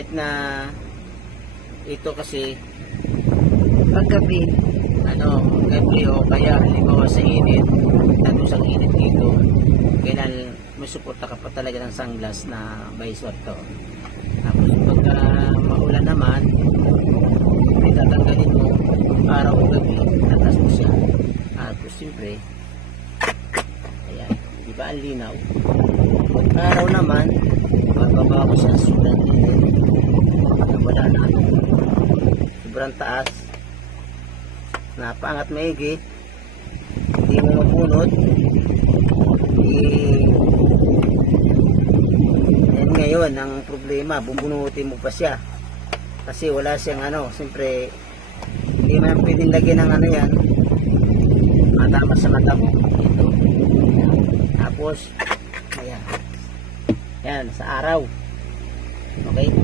kahit na ito kasi paggabi gabi o kaya halimbawa sa init, sa init dito, kailangan may suporta ka pa talaga ng sunglass na visor to. Tapos pagka maulan naman, tatanggalin mo araw o gabi, tatas mo siya. Tapos siyempre, ayan, di ba ang linaw? Pag araw naman, bababa ko siya sudan dito. Wala na. Sobrang taas. Napaangat maigi. Hindi mo mapunod. Yan ngayon, ang problema, bubunutin mo pa siya. Kasi wala siyang siyempre, hindi man pwedeng lagyan ng yan. Matama sa mata mo. Ito. Tapos, ayan. Yan, sa araw. Okay?